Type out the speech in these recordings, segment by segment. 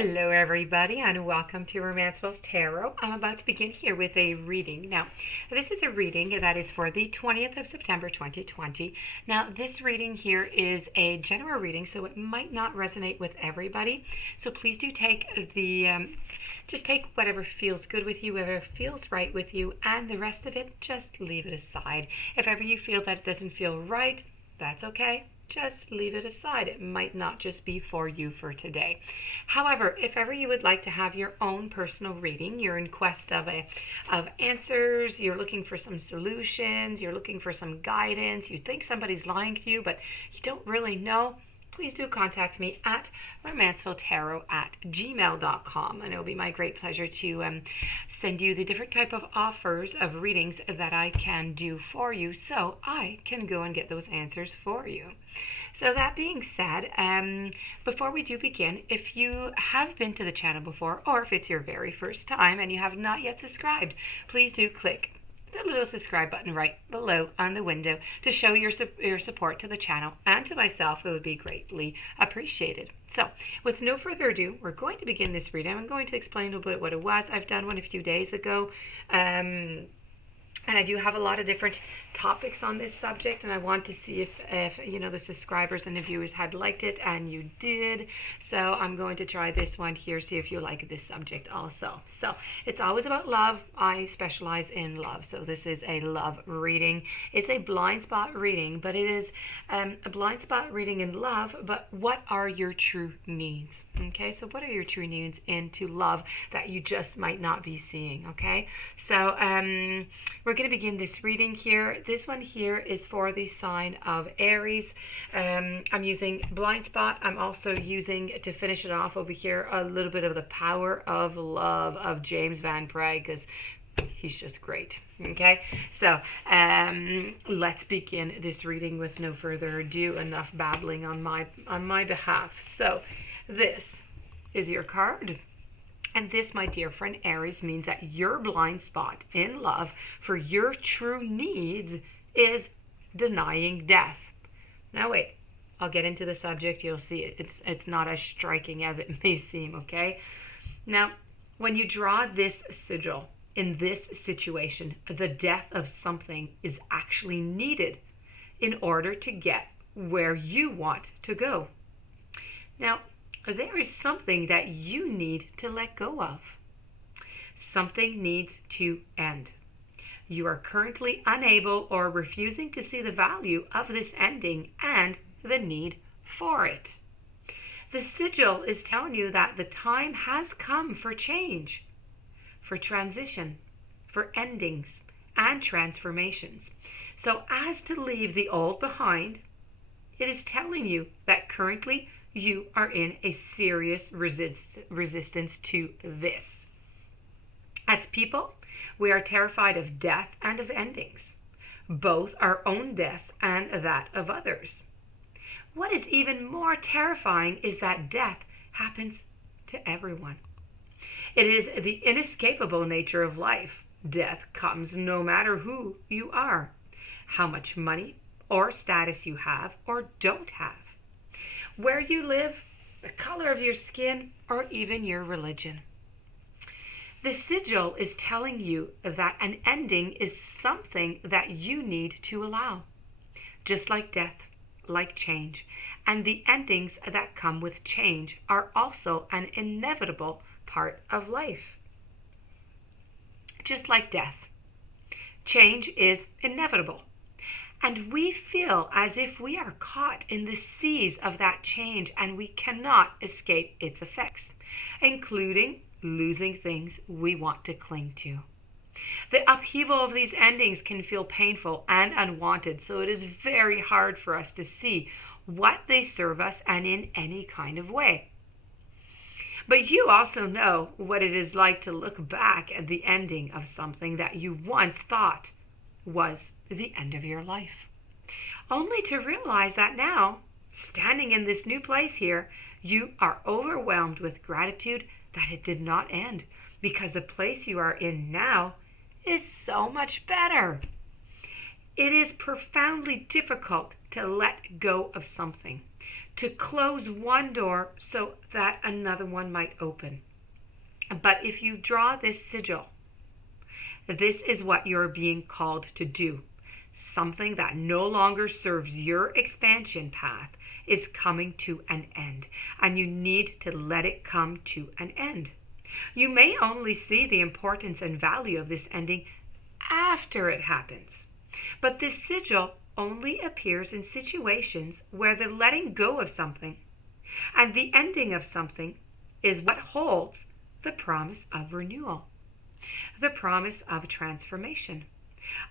Hello everybody and welcome to Romancefull's Tarot. I'm about to begin here with a reading. Now, this is a reading that is for the 20th of September 2020. Now, this reading here is a general reading, so it might not resonate with everybody. So please do take just take whatever feels good with you, whatever feels right with you, and the rest of it, just leave it aside. If ever you feel that it doesn't feel right, that's okay. Just leave it aside. It might not just be for you for today. However, if ever you would like to have your own personal reading, you're in quest of answers, you're looking for some solutions, you're looking for some guidance, you think somebody's lying to you, but you don't really know, please do contact me at romancefulltarot@gmail.com, and it'll be my great pleasure to send you the different type of offers of readings that I can do for you so I can go and get those answers for you. So that being said, before we do begin, if you have been to the channel before, or if it's your very first time and you have not yet subscribed, please do click the little subscribe button right below on the window to show your support to the channel and to myself. It would be greatly appreciated. So with no further ado, we're going to begin this reading. I'm going to explain a little bit what it was. I've done one a few days ago, and I do have a lot of different topics on this subject, and I want to see if you know, the subscribers and the viewers had liked it, and you did. So I'm going to try this one here, see if you like this subject also. So it's always about love. I specialize in love, so this is a love reading. It's a blind spot reading, but it is a blind spot reading in love. But what are your true needs? Okay, so what are your true needs into love that you just might not be seeing? Okay, so we're going to begin this reading here. This one here is for the sign of Aries. I'm using blind spot. I'm also using, to finish it off over here, a little bit of the Power of Love of James Van Praagh, because he's just great. Okay, so let's begin this reading with no further ado. Enough babbling on my behalf. So this is your card. And this, my dear friend Aries, means that your blind spot in love for your true needs is denying death. Now wait, I'll get into the subject. You'll see it's not as striking as it may seem, okay? Now, when you draw this sigil in this situation, the death of something is actually needed in order to get where you want to go. Now, there is something that you need to let go of. Something needs to end. You are currently unable or refusing to see the value of this ending and the need for it. The sigil is telling you that the time has come for change, for transition, for endings and transformations. So as to leave the old behind, it is telling you that currently you are in a serious resistance to this. As people, we are terrified of death and of endings, both our own deaths and that of others. What is even more terrifying is that death happens to everyone. It is the inescapable nature of life. Death comes no matter who you are, how much money or status you have or don't have, where you live, the color of your skin, or even your religion. The sigil is telling you that an ending is something that you need to allow, just like death, like change. And the endings that come with change are also an inevitable part of life. Just like death, change is inevitable. And we feel as if we are caught in the seas of that change and we cannot escape its effects, including losing things we want to cling to. The upheaval of these endings can feel painful and unwanted, so it is very hard for us to see what they serve us and in any kind of way. But you also know what it is like to look back at the ending of something that you once thought was the end of your life, only to realize that now, standing in this new place here, you are overwhelmed with gratitude that it did not end, because the place you are in now is so much better. It is profoundly difficult to let go of something, to close one door so that another one might open. But if you draw this sigil, this is what you're being called to do. Something that no longer serves your expansion path is coming to an end, and you need to let it come to an end. You may only see the importance and value of this ending after it happens, but this sigil only appears in situations where the letting go of something and the ending of something is what holds the promise of renewal, the promise of transformation,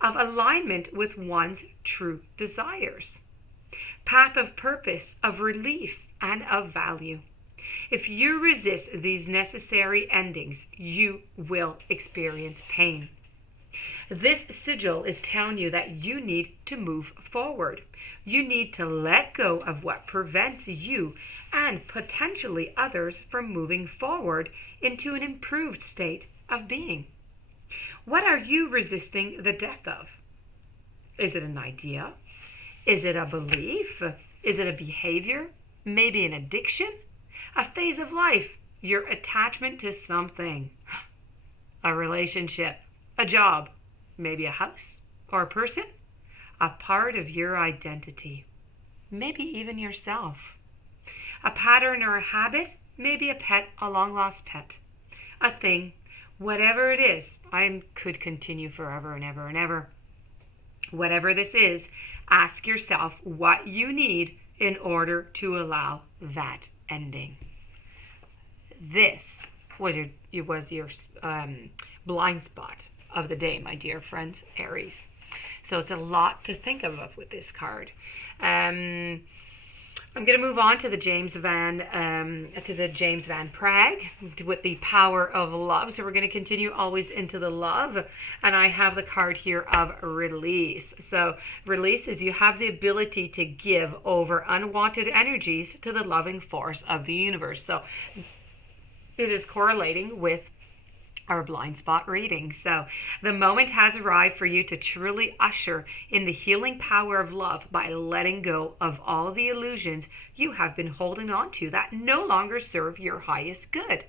of alignment with one's true desires, path of purpose, of relief, and of value. If you resist these necessary endings, you will experience pain. This sigil is telling you that you need to move forward. You need to let go of what prevents you and potentially others from moving forward into an improved state of being. What are you resisting the death of? Is it an idea? Is it a belief? Is it a behavior? Maybe an addiction? A phase of life? Your attachment to something? A relationship? A job? Maybe a house or a person? A part of your identity? Maybe even yourself. A pattern or a habit? Maybe a pet, a long-lost pet. A thing. Whatever it is, I could continue forever and ever and ever. Whatever this is, ask yourself what you need in order to allow that ending. This was your blind spot of the day, my dear friends, Aries. So it's a lot to think of with this card. I'm going to move on to the James Van Praagh with the power of love. So we're going to continue always into the love, and I have the card here of release. So release is you have the ability to give over unwanted energies to the loving force of the universe. So it is correlating with our blind spot reading. So the moment has arrived for you to truly usher in the healing power of love by letting go of all the illusions you have been holding on to that no longer serve your highest good.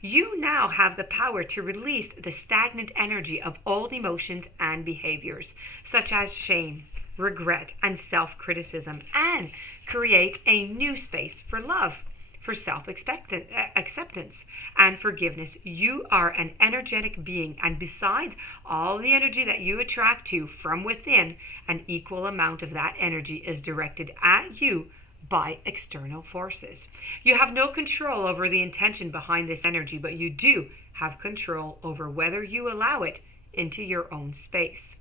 You now have the power to release the stagnant energy of old emotions and behaviors, such as shame, regret, and self-criticism, and create a new space for love, for self-acceptance and forgiveness. You are an energetic being, and besides all the energy that you attract to from within, an equal amount of that energy is directed at you by external forces. You have no control over the intention behind this energy, but you do have control over whether you allow it into your own space.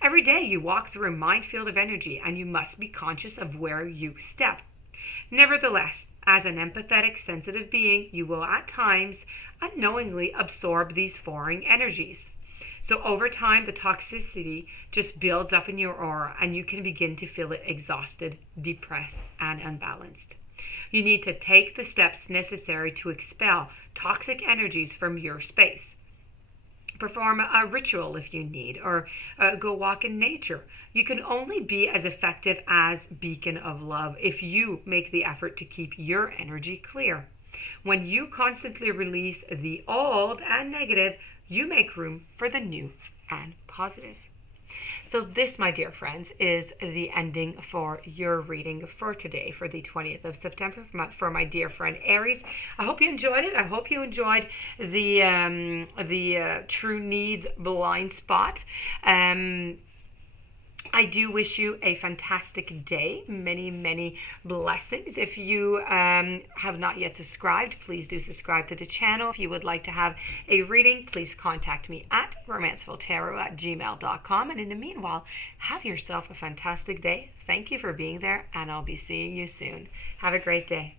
Every day you walk through a minefield of energy, and you must be conscious of where you step. Nevertheless, as an empathetic, sensitive being, you will at times unknowingly absorb these foreign energies. So over time, the toxicity just builds up in your aura, and you can begin to feel it exhausted, depressed, and unbalanced. You need to take the steps necessary to expel toxic energies from your space. Perform a ritual if you need, or go walk in nature. You can only be as effective as beacon of love if you make the effort to keep your energy clear. When you constantly release the old and negative, you make room for the new and positive. So this, my dear friends, is the ending for your reading for today, for the 20th of September, for my dear friend Aries. I hope you enjoyed it. I hope you enjoyed the True Needs blind spot. I do wish you a fantastic day. Many, many blessings. If you have not yet subscribed, please do subscribe to the channel. If you would like to have a reading, please contact me at romancefulltarot@gmail.com. And in the meanwhile, have yourself a fantastic day. Thank you for being there, and I'll be seeing you soon. Have a great day.